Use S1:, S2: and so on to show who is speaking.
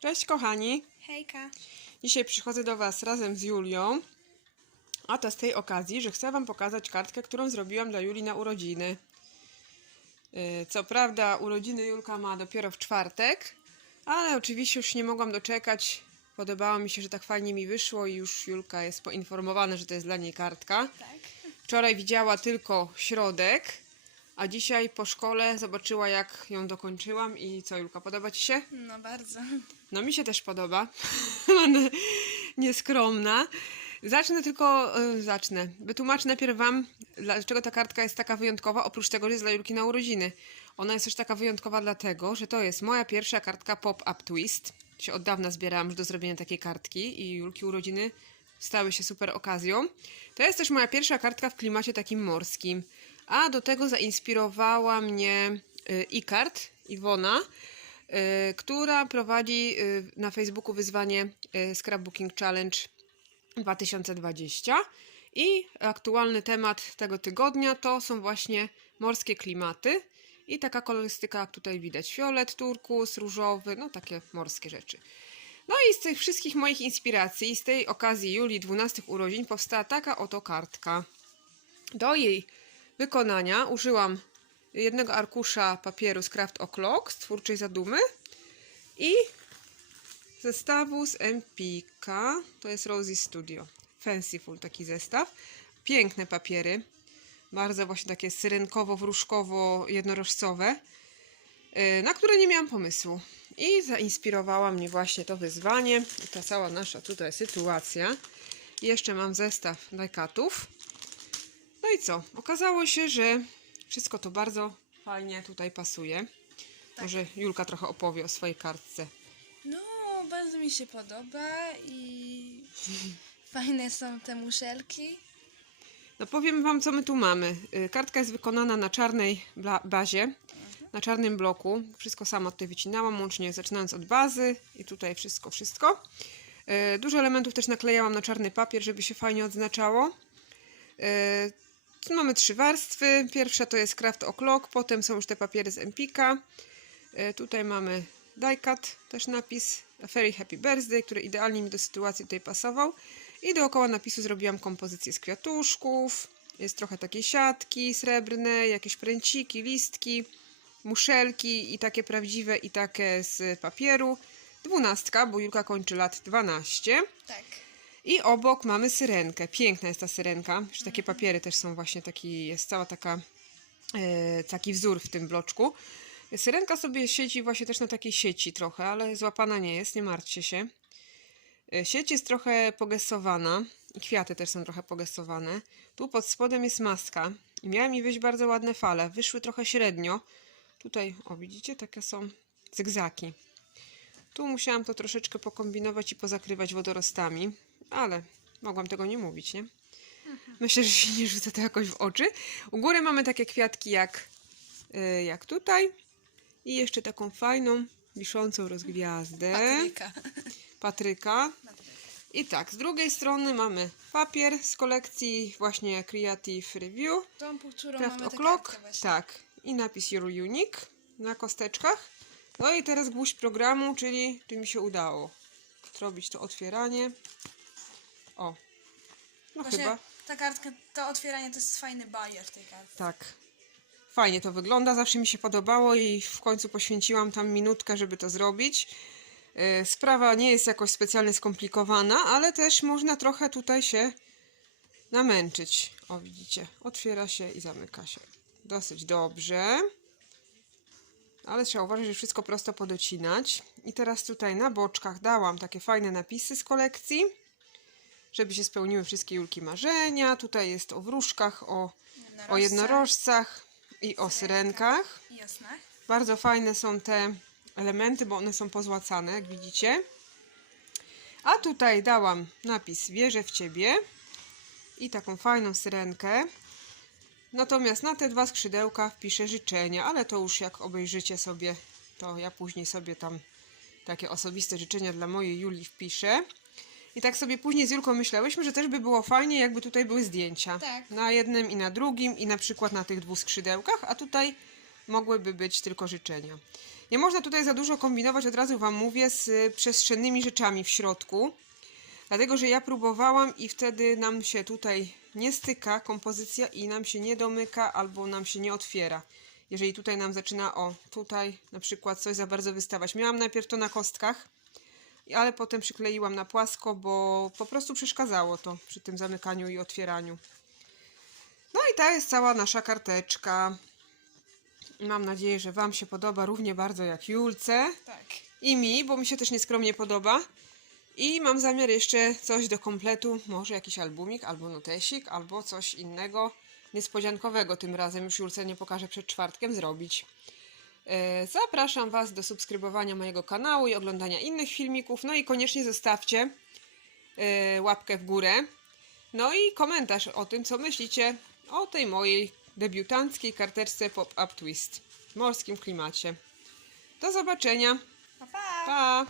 S1: Cześć kochani!
S2: Hejka.
S1: Dzisiaj przychodzę do Was razem z Julią. A to z tej okazji, że chcę Wam pokazać kartkę, którą zrobiłam dla Julii na urodziny. Yy, Co prawda, urodziny Julka ma dopiero w czwartek, ale oczywiście już nie mogłam doczekać. Podobało mi się, że tak fajnie mi wyszło i już Julka jest poinformowana, że to jest dla niej kartka.
S2: Tak.
S1: Wczoraj widziała tylko środek, a dzisiaj po szkole zobaczyła, jak ją dokończyłam. I co, Julka, podoba Ci się?
S2: No bardzo.
S1: No mi się też podoba. Nieskromna. Zacznę tylko, y, zacznę. Wytłumaczę najpierw Wam, dlaczego ta kartka jest taka wyjątkowa, oprócz tego, że jest dla Julki na urodziny. Ona jest też taka wyjątkowa dlatego, że to jest moja pierwsza kartka Pop-Up Twist. Się od dawna zbierałam już do zrobienia takiej kartki i Julki urodziny stały się super okazją. To jest też moja pierwsza kartka w klimacie takim morskim. A do tego zainspirowała mnie y, Ikart, Iwona, y, która prowadzi y, na Facebooku wyzwanie Scrapbooking Challenge 2020 i aktualny temat tego tygodnia to są właśnie morskie klimaty i taka kolorystyka, jak tutaj widać, fiolet, turkus, różowy, no takie morskie rzeczy. No i z tych wszystkich moich inspiracji, z tej okazji Julii 12 urodzin powstała taka oto kartka. Do jej wykonania użyłam jednego arkusza papieru z Craft O'Clock z twórczej zadumy i zestawu z Empika. To jest Rosie Studio. Fanciful taki zestaw. Piękne papiery. Bardzo właśnie takie syrenkowo-wróżkowo-jednorożcowe, yy, na które nie miałam pomysłu. I zainspirowała mnie właśnie to wyzwanie. Ta cała nasza tutaj sytuacja. Jeszcze mam zestaw dajkatów. No i co? Okazało się, że wszystko to bardzo fajnie tutaj pasuje. Może Julka trochę opowie o swojej kartce.
S2: No, bardzo mi się podoba i fajne są te muszelki.
S1: No powiem Wam, co my tu mamy. Y, Kartka jest wykonana na czarnej bazie, na czarnym bloku. Wszystko sama tutaj wycinałam, łącznie zaczynając od bazy i tutaj wszystko, wszystko. Y, Dużo elementów też naklejałam na czarny papier, żeby się fajnie odznaczało. Mamy trzy warstwy. Pierwsza to jest Craft O'Clock, potem są już te papiery z Empika. Y, Tutaj mamy die cut, też napis A Very Happy Birthday, który idealnie mi do sytuacji tutaj pasował. I dookoła napisu zrobiłam kompozycję z kwiatuszków. Jest trochę takiej siatki srebrnej, jakieś pręciki, listki, muszelki i takie prawdziwe i takie z papieru. Dwunastka, bo Julka kończy lat 12.
S2: Tak.
S1: I obok mamy syrenkę. Piękna jest ta syrenka. Już takie papiery też są właśnie taki, jest cała taka, e, taki wzór w tym bloczku. Syrenka sobie siedzi właśnie też na takiej sieci trochę, ale złapana nie jest, nie martwcie się. E, Sieć jest trochę pogesowana i kwiaty też są trochę pogesowane. Tu pod spodem jest maska i miały mi wyjść bardzo ładne fale. Wyszły trochę średnio. Tutaj, o widzicie, takie są zygzaki. Tu musiałam to troszeczkę pokombinować i pozakrywać wodorostami, ale mogłam tego nie mówić, nie? Myślę, że się nie rzuca to jakoś w oczy. U góry mamy takie kwiatki jak, y, jak tutaj i jeszcze taką fajną, wiszącą rozgwiazdę.
S2: Patryka.
S1: Patryka. I tak, z drugiej strony mamy papier z kolekcji właśnie Creative Review.
S2: Tą, którą
S1: Craft
S2: mamy
S1: O'Clock. Tak. I napis Your Unique na kosteczkach. No i teraz gwóźdź programu, czyli czy mi się udało zrobić to otwieranie. O. No
S2: Właśnie
S1: chyba.
S2: ta kartka, to otwieranie to jest fajny bajer w tej kartce.
S1: Tak. Fajnie to wygląda, zawsze mi się podobało i w końcu poświęciłam tam minutkę, żeby to zrobić. Yy, Sprawa nie jest jakoś specjalnie skomplikowana, ale też można trochę tutaj się namęczyć. O, widzicie, otwiera się i zamyka się. Dosyć dobrze. Ale trzeba uważać, że wszystko prosto podocinać. I teraz tutaj na boczkach dałam takie fajne napisy z kolekcji, żeby się spełniły wszystkie Julki marzenia. Tutaj jest o wróżkach, o o
S2: Jednorożcach
S1: i o syrenkach.
S2: I jasnach.
S1: Bardzo fajne są te elementy, bo one są pozłacane, jak widzicie. A tutaj dałam napis Wierzę w Ciebie i taką fajną syrenkę. Natomiast na te dwa skrzydełka wpiszę życzenia, ale to już jak obejrzycie sobie, to ja później sobie tam takie osobiste życzenia dla mojej Julii wpiszę. I tak sobie później z Julką myślałyśmy, że też by było fajnie, jakby tutaj były zdjęcia.
S2: Tak.
S1: Na jednym i na drugim i na przykład na tych dwóch skrzydełkach, a tutaj mogłyby być tylko życzenia. Nie można tutaj za dużo kombinować, od razu Wam mówię, z przestrzennymi rzeczami w środku. Dlatego, że ja próbowałam i wtedy nam się tutaj nie styka kompozycja i nam się nie domyka albo nam się nie otwiera. Jeżeli tutaj nam zaczyna, o, tutaj na przykład coś za bardzo wystawać. Miałam najpierw to na kostkach, ale potem przykleiłam na płasko, bo po prostu przeszkadzało to przy tym zamykaniu i otwieraniu. No i ta jest cała nasza karteczka. Mam nadzieję, że Wam się podoba równie bardzo jak Julce
S2: Tak.
S1: i mi, bo mi się też nieskromnie podoba. I mam zamiar jeszcze coś do kompletu, może jakiś albumik, albo notesik, albo coś innego niespodziankowego tym razem, już Julce nie pokażę przed czwartkiem, zrobić. E, Zapraszam Was do subskrybowania mojego kanału i oglądania innych filmików. No i koniecznie zostawcie e, łapkę w górę. No i komentarz o tym, co myślicie o tej mojej debiutanckiej karteczce Pop-Up Twist w morskim klimacie. Do zobaczenia.
S2: Pa, pa!
S1: Pa!